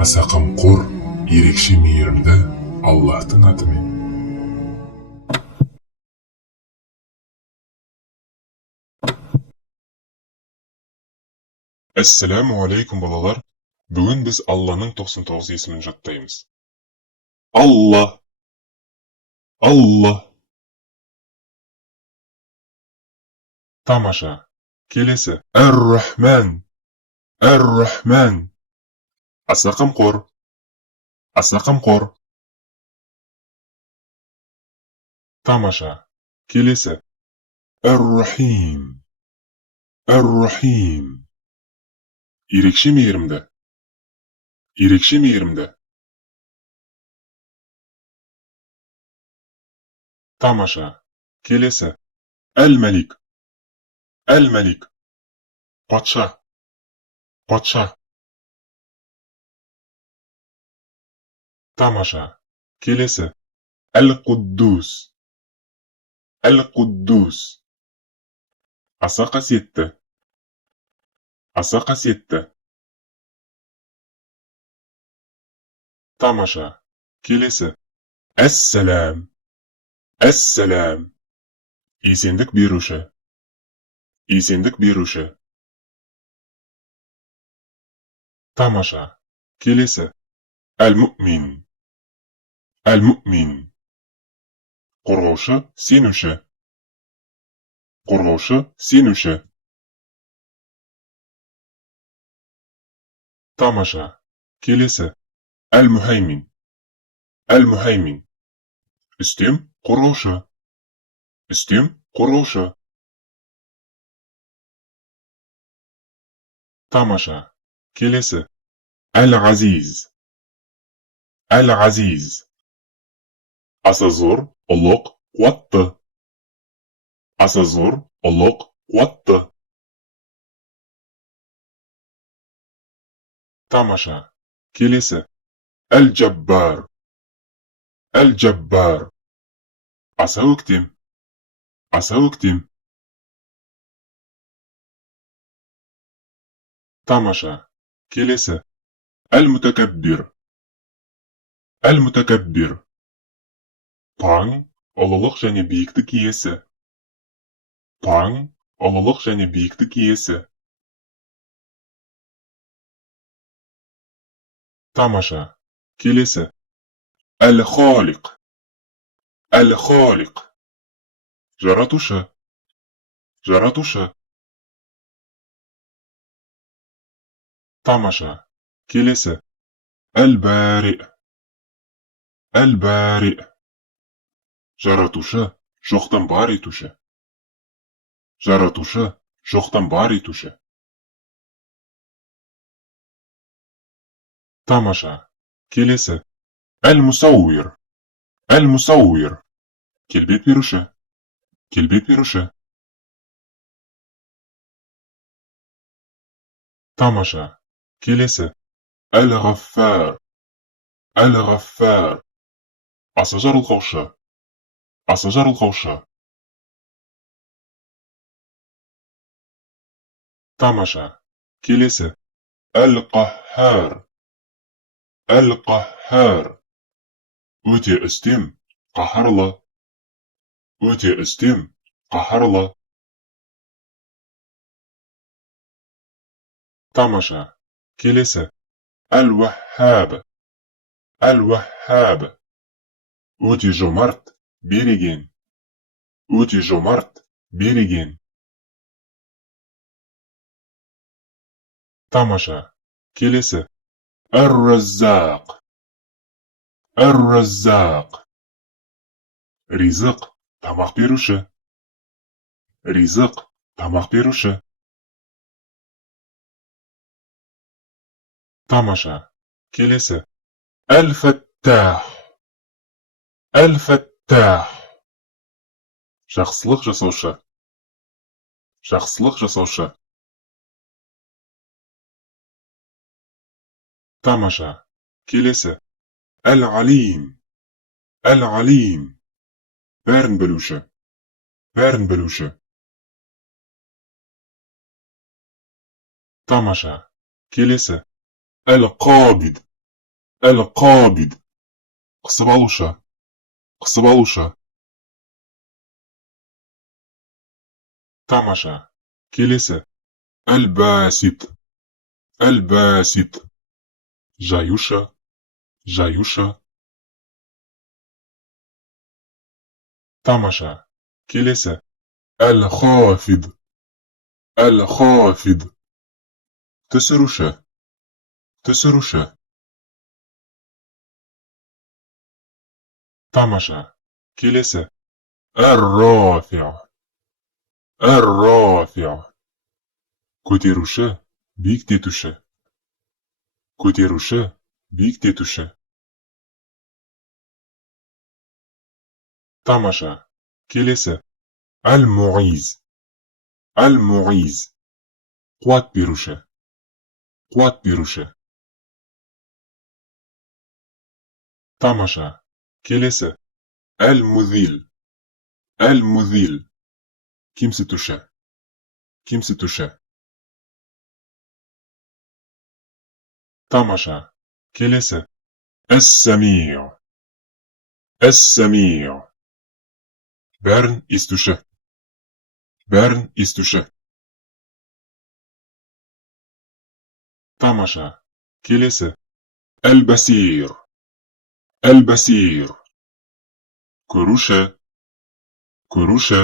аса қамқор, ерекше мейірімді Аллахтың атымен. Ассаламу алейкум балалар. Бүгін біз Алланың 99 есімін жаттаймыз. Алла, Алла. Тамаша. Келесі. Ар-Рахман, Ар-Рахман. Аса қамқор, аса қамқор. Тамаша. Келесі. Ар-Рахим, Ар-Рахим. Ерекше мейірімді, ерекше мейірімді. Тамаша. Келесі. Әл-Мәлик, Әл-Мәлик. Патша, патша. Тамаша. Келесі. Әл-Құддус, Әл-Құддус. Аса қасиетті, аса қасиетті. Тамаша. Келесі. Әссәләм, Әссәләм. Есендік беруші, есендік беруші. Тамаша. Келесі. Әл-Муъмин, Әл-Муъмин. Қорғаушы, сенуші, қорғаушы, сенуші. Тамаша. Келесі. Әл-Мухаймин, Әл-Мухаймин. Үстем, қорғаушы, үстем, қорғаушы. Тамаша. Келесі. Әл-Ғазиз, Әл-Ғазиз. Аса зор, ұлық, қуатты. Аса зор, ұлық, қуатты. Тамаша. Келесі. Әл-Джаббар, Әл-Джаббар. Аса өктем, аса өктем. Тамаша. Келесі. Әл-Мутакаббир, Әл-Мутакаббир. Паң, ұлылық және биіктік иесі. Паң, ұлылық және биіктік иесі. Тамаша. Келесі. Әл-Халиқ, Әл-Халиқ. Жаратушы, жаратушы. Тамаша. Келесі. Әл-Бари, Әл-Бари. Жаратушы, жоқтан бар етуші. Жаратушы, жоқтан бар етуші. Тамаша. Келесі. Әл-Мусауир, Әл-Мусауир. Келбет беруші, келбет беруші. Тамаша. Келесі. Әл-Ғаффар, Әл-Ғаффар. Аса жарылқаушы, аса жарылқаушы. Тамаша. Келесі. Әл-Қаххар, Әл-Қаххар. Өте үстем, қаһарлы. Өте үстем, қаһарлы. Тамаша. Келесі. Әл-Ваххаб, Әл-Ваххаб. Өте жомарт, береген. Өте жомарт, береген. Тамаша. Келесі. Әр-Раззақ, Әр-Раззақ. Ризық, тамақ беруші. Ризық, тамақ беруші. Тамаша. Келесі. Әл-Фаттах, Әл-Фаттах. Жақсылық жасаушы, жақсылық жасаушы. Тамаша. Келесі. Әл-Алим, Әл-Алим. Бәрін білуші, бәрін білуші. Тамаша. Келесі. Әл-Қабид, القابض قسып алушы قسып алушы тамаша келесі الباسط الباسط жаюшы жаюшы тамаша келесі الخافض الخافض түсіруші түсіруші тамаша келесі الرافع الرافع көтеруші биіктетуші көтеруші биіктетуші тамаша келесі المعيز المعيز қуат беруші қуат беруші тамаша келесі المذل المذل кемсітуші кемсітуші тамаша келесі السميع السميع бәрін естуші бәрін естуші тамаша келесі البصير البصير көруші көруші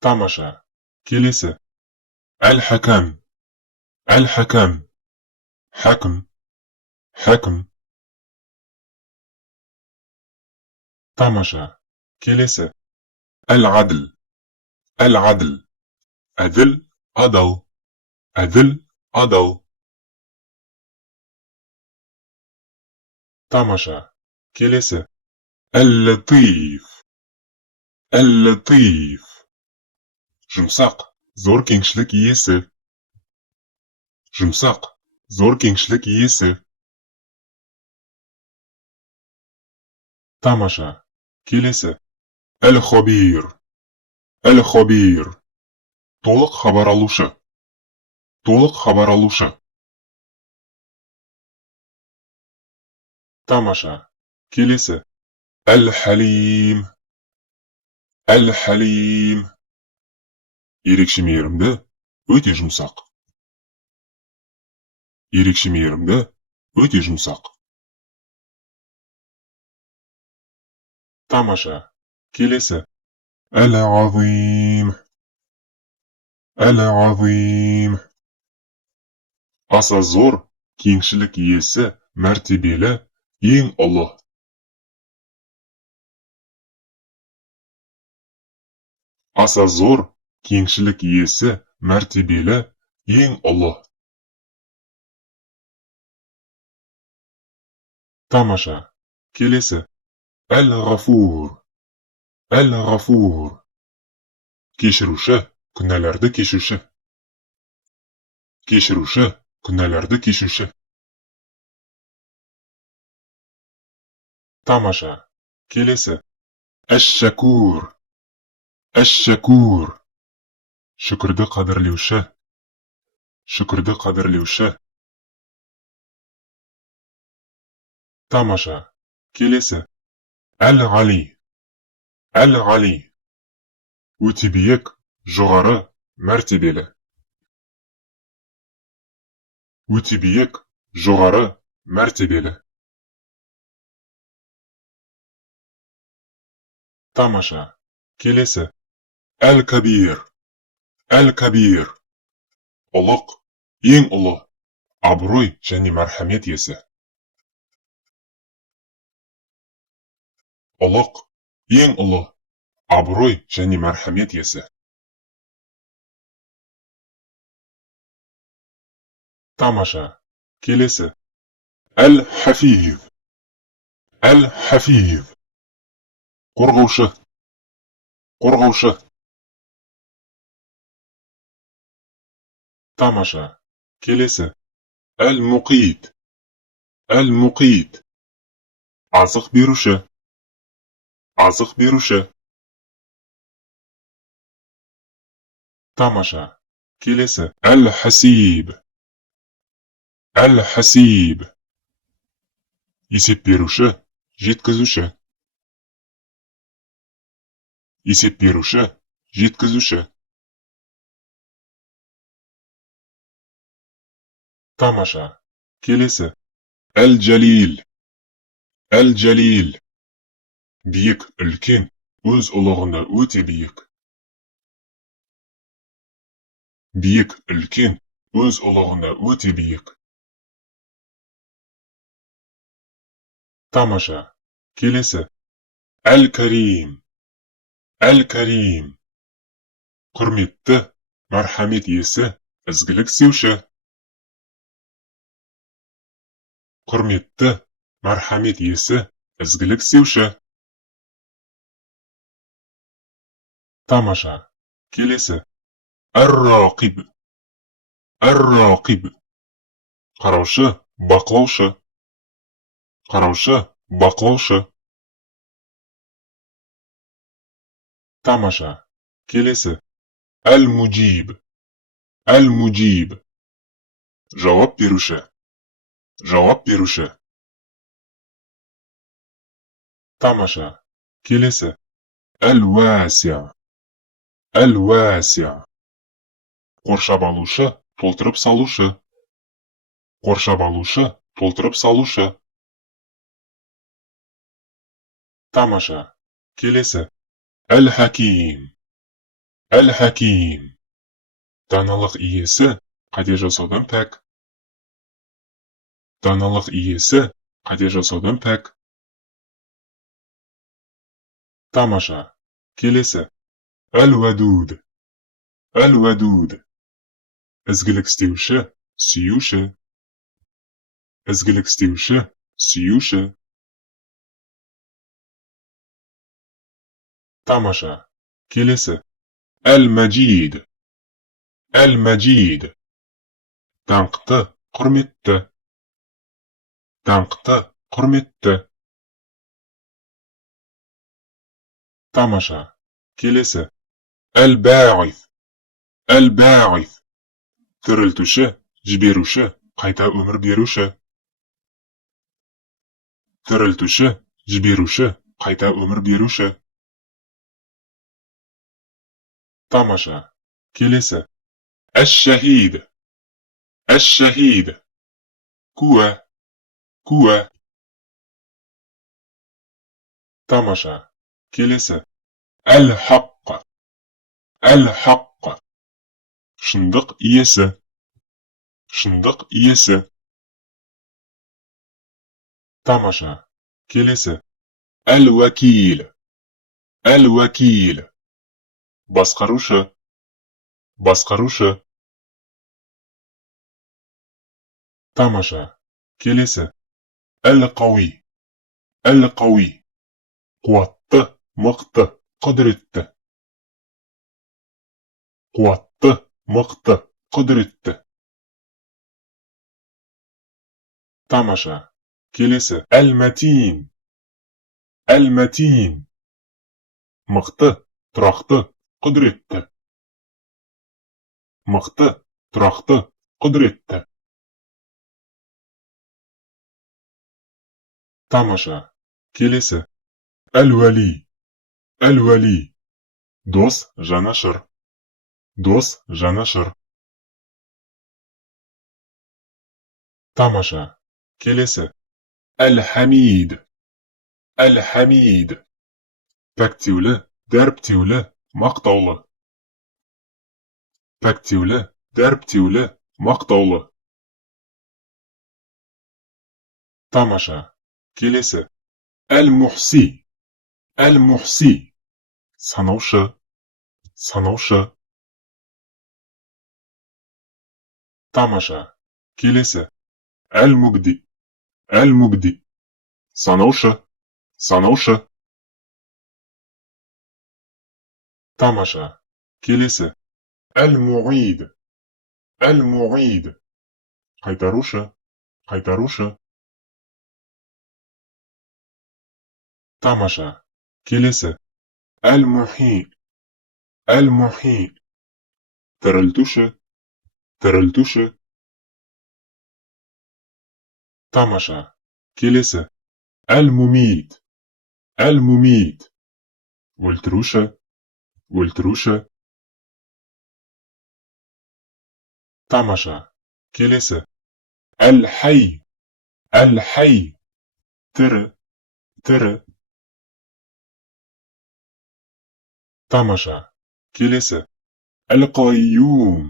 тамаша келесі الحكم الحكم حكم حكم тамаша келесі العدل العدل әділ адал әділ адал тамаша келесі اللطيف اللطيف жұмсақ зор кеңшілік иесі жұмсақ зор кеңшілік иесі тамаша келесі الخبير الخبير толық хабар алушы толық хабар алушы тамаша келесі الحليم الحليم ерекше мейірімді өте жұмсақ ерекше мейірімді өте жұмсақ тамаша келесі العظيم العظيم аса зор кеңшілік иесі мәртебелі ең ұлы аса зор кеңшілік иесі мәртебелі ең ұлы тамаша келесі الغفور الغفور кешіруші күнәларды кешуші кешіруші күнәларды кешуші тамаша келесі الشكور الشكور шүкірді қадірлеуші шүкірді қадірлеуші тамаша келесі العلي العلي өте биік жоғары мәртебелі өте биік жоғары мәртебелі тамаша келесі الكبير الكبير ұлық ең ұлы абырой және мәрхамет иесі ұлық ең ұлы абырой және мәрхамет иесі тамаша келесі الحفيظ الحفيظ қорғаушы қорғаушы тамаша келесі المقيت المقيت азық беруші азық беруші тамаша келесі الحسيب الحسيب есеп беруші, жеткізуші. Есеп беруші, жеткізуші. Тамаша. Келесі. Әл-Джалил. Әл-Джалил. Биік, үлкен, өз ұлығында өте биік. Биік, үлкен, өз ұлығында өте биік. Тамаша. Келесі. Әл-Карим. Әл-Карим. Құрметті, мархамет иесі, ізгілік істеуші. Құрметті, мархамет иесі, ізгілік істеуші. Тамаша. Келесі. Әр-Рақиб. Әр-Рақиб. Қараушы, бақылаушы. Қараушы, бақылаушы. Тамаша. Келесі. Әл-Муджиб. Әл-Муджиб. Жауап беруші. Жауап беруші. Тамаша. Келесі. Әл-Уәсия. Әл-Уәсия. Қоршап алушы, толтырып салушы. Қоршап алушы, толтырып салушы. Тамаша. Келесі. Әл-Хаким. Әл-Хаким. Даналық иесі, қате жасаудан пәк. Даналық иесі, қате жасаудан пәк. Тамаша. Келесі. Әл-Вәдуд. Әл-Вәдуд. Ізгілік істеуші, сүйуші. Ізгілік істеуші, сүйуші. Тамаша. Келесі. Әл-Мәджид. Әл-Мәджид. Даңқты, құрметті. Даңқты, құрметті. Тамаша. Келесі. Әл-Бәғиф. Әл-Бәғиф. Тірілтуші, жіберуші, қайта өмір беруші. Тірілтуші, жіберуші, қайта өмір беруші. Тамаша. Келесі. Әш-Шахид. Әш-Шахид. Куә. Куә. Тамаша. Келесі. Әл-Хаққа. Әл-Хаққа. Шындық иесі. Шындық иесі. Тамаша. Келесі. Әл-Уәкил. Әл-Уәкил. Басқарушы. Басқарушы. Тамаша. Келесі. Әл-Қауи. Әл-Қауи. Қуатты, мықты, құдіретті. Қуатты, мықты, құдіретті. Тамаша. Келесі. Әл-Мәтин. Әл-Мәтин. Мықты, тұрақты, құдіретті. Мықты, тұрақты, құдіретті. Тамаша. Келесі. Әл-Уәли. Әл-Уәли. Дос, жанашыр. Дос, жанашыр. Тамаша. Келесі. Әл-Хамид. Әл-Хамид. Пәктеулі, дәріптеулі, мақтаулы. Пәктеулі, дәріптеулі, мақтаулы. Тамаша. Келесі. Әл-Мухси. Әл-Мухси. Санаушы. Санаушы. Тамаша. Келесі. Әл-Мугди. Әл-Мугди. Санаушы. Санаушы. Тамаша. Келесі. Әл-Муғид. Әл-Муғид. Қайтарушы. Қайтарушы. Тамаша. Келесі. Әл-Мухи. Әл-Мухи. Тірілтуші. Тірілтуші. тамаша. Келесі. Әл-Мумит. Әл-Мумит. Өлтіруші. Өлтіруші. Тамаша. Келесі. Әл-Хай. Әл-Хай. Тірі. Тірі. Тамаша. Келесі. Әл-Қайюм.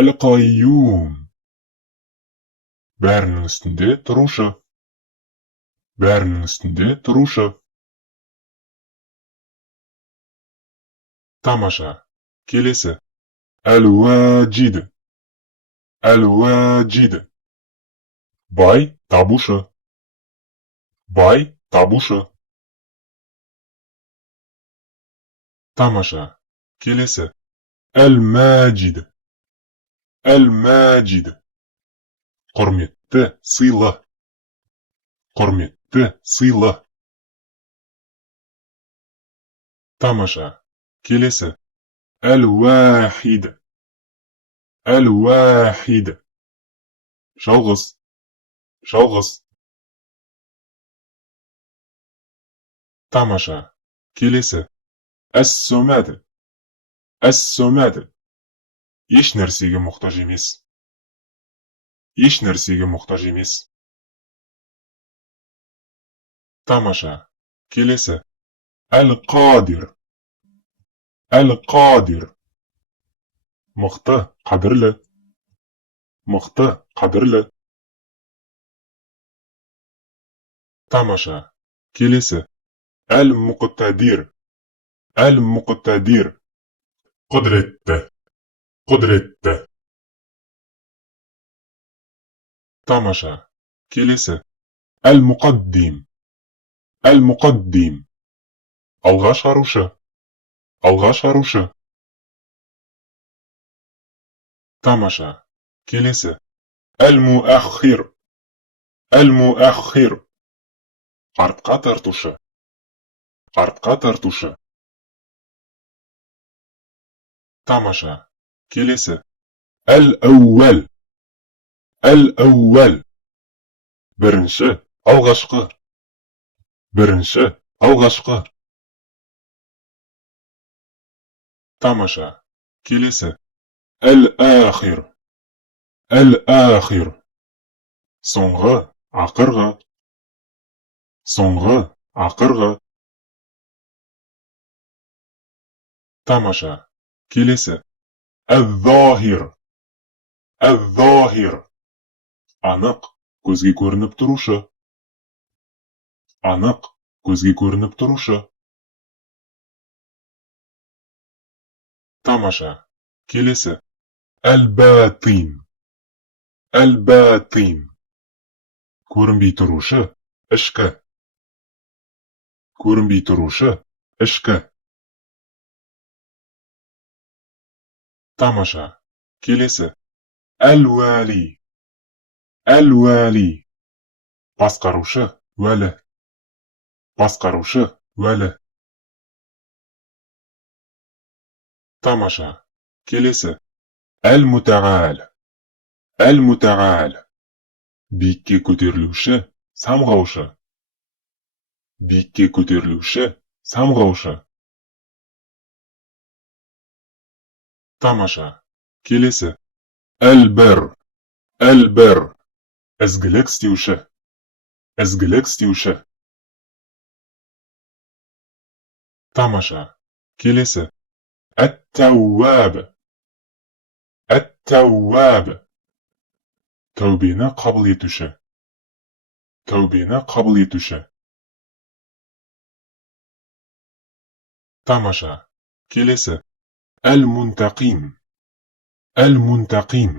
Әл-Қайюм. Бәрінің үстінде тұрушы. Бәрінің үстінде тұрушы. Тамаша. Келесі. Әл-Уәджид. Әл-Уәджид. Бай, табушы. Бай, табушы. Тамаша. Келесі. Әл-Мәджид. Әл-Мәджид. Құрметті, сыйлы. Құрметті, сыйлы. Тамаша. Келесі. Әл-Уәхид. Әл-Уәхид. Жалғыз. Жалғыз. Тамаша. Келесі. Әс-Сомәд. Әс-Сомәд. Еш нәрсеге мұқтаж емес. Еш нәрсеге мұқтаж емес. Тамаша. Келесі. Әл-Қадир. Әл-Қадир. Мықты, қадірлі. Мықты, қадірлі. Тамаша. Келесі. Әл-Мұқтадир. Әл-Мұқтадир. Құдіретті. Құдіретті. Тамаша. Келесі. Әл-Мұқаддим. Әл-Мұқаддим. Алға шығарушы. Алға шығарушы. Тамаша. Келесі. Әл-Муаххир. Әл-Муаххир. Артқа тартушы. Артқа тартушы. Тамаша. Келесі. Әл-Әуәл. Әл-Әуәл. Бірінші, алғашқы. Бірінші, алғашқы. Тамаша. Келесі. Әл-Ахир. Әл-Ахир. Соңғы, ақырғы. Соңғы, ақырғы. Тамаша. Келесі. Әл-Захир. Әл-Захир. Анық, көзге көрініп тұрушы. Анық, көзге көрініп тұрушы. Тамаша. Келесі. Әл-Бәтин. Әл-Бәтин. Көрінбей тұрушы, ішкі. Көрінбей тұрушы, ішкі. Тамаша. Келесі. Әл-Уәли. Әл-Уәли. Басқарушы, уәлі. Басқарушы, уәлі. Тамаша. Келесі. Әл-Мутағал. Әл-Мутағал. Биікке көтерілуші, самғаушы. Биікке көтерілуші, самғаушы. Тамаша. Келесі. Әл-Бір. Әл-Бір. Ізгілік істеуші. Ізгілік істеуші. Тамаша. Келесі. Әт-Тәуәб. Әт-Тәуәб. Тәубені қабыл етуші. Тәубені қабыл етуші. Тамаша. Келесі. Әл-Мунтақим. Әл-Мунтақим.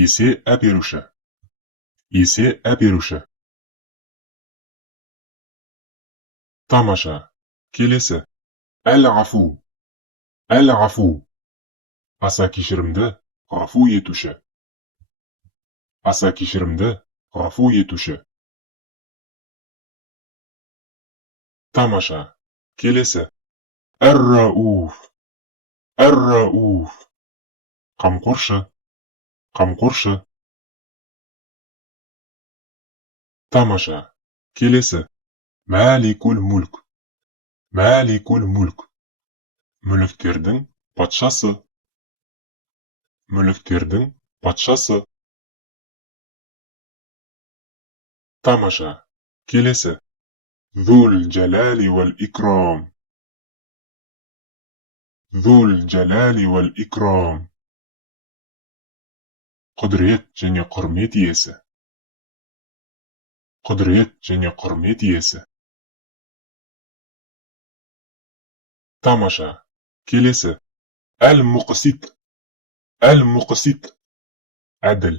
Есе әперуші. Есе әперуші. Тамаша. Келесі. Әл-Ғафу. Әл-Ғафу. Аса кешірімді, ғафу етуші. Аса кешірімді, ғафу етуші. Тамаша. Келесі. Әр-Рауф. Әр-Рауф. Қамқоршы. Қамқоршы. Тамаша. Келесі. Мәликул мүлк. Мәликул мүлк. Мүліктердің патшасы. Мүліктердің патшасы. Тамаша. Келесі. Зул джалали вал икрам. Зул джалали вал икрам. Құдірет және құрмет иесі. Құдірет және құрмет иесі. Тамаша. Келесі. Әл-Мұқсит. Әл-Мұқсит. Әділ.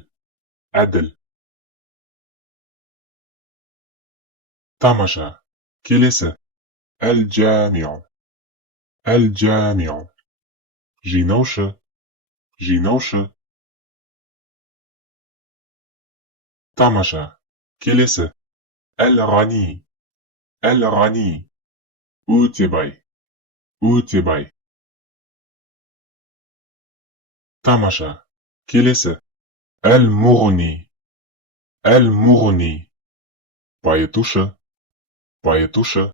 Әділ. Тамаша. Келесі. Әл-Джамиу. Әл-Джамиу. Жинаушы. Жинаушы. Тамаша. Келесі. Әл-Ғани. Әл-Ғани. Өте бай. Өте бай. Тамаша. Келесі. Әл-Мұғни. Әл-Мұғни. Байытушы. Байытушы.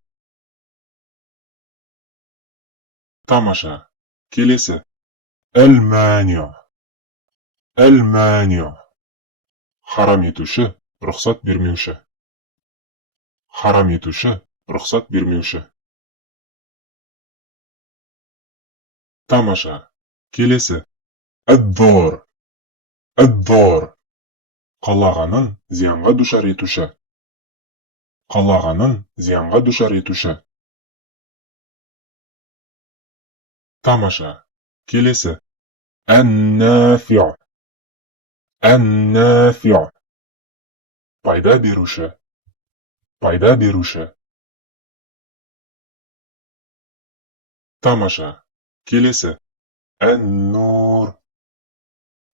Тамаша. Келесі. Әл-Мәниу. Әл-Мәниу. Харам етуші, рұқсат бермеуші. Харам етуші, рұқсат бермеуші. Тамаша. Келесі. Әд-Дар. Әд-Дар. Қалағанын зиянға душар етуші. Қалағанын зиянға душар етуші. Тамаша. Келесі. Ән-Нафиу. Ән-Нафиу. Пайда беруші. Пайда беруші. Тамаша. Келесі. Ән-Нур.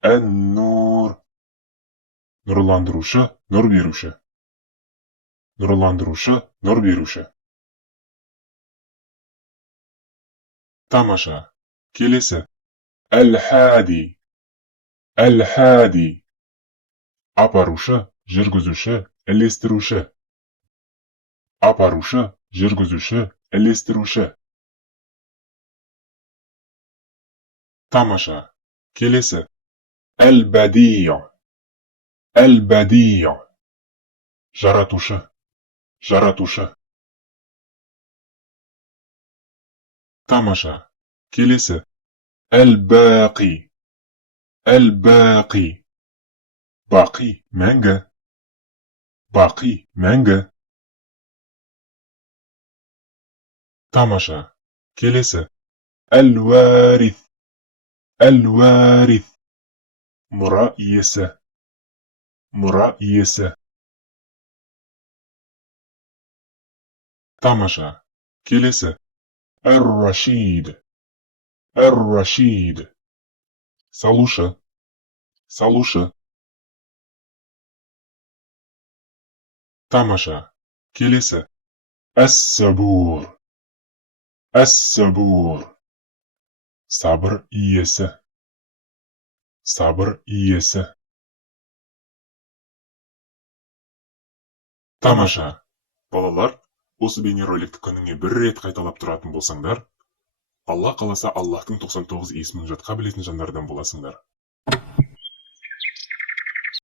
Ән-Нур. Нұрландырушы, нұр беруші. Нұрландырушы, нұр беруші. Тамаша. Келесі. Әл-Хади. Әл-Хади. Апарушы, жүргізуші, ілестіруші. Апарушы, жүргізуші, ілестіруші. Тамаша. Келесі. Әл-Бадиу. Әл-Бадиу. Жаратушы. Жаратушы. Тамаша. Келесі. Әл-Бақи. Әл-Бақи. Бақи, мәңгі. Бақи, мәңгі. Тамаша. Келесі. Әл-Вариф. Әл-Вариф. Мұра иесі. Мұра иесі. Тамаша. Келесі. Әр-Рашид. Әр-Рашид. Салушы. Салушы. Тамаша. Келесі. Әс-Сабур. Әс-Сабур. Сабыр иесі. Сабыр иесі. Тамаша. Балалар, осы бейнероликті күніңе бір рет қайталап тұратын болсаңдар, Алла қаласа Аллахтың 99 есімін жатқа білетін жандардан боласыңдар.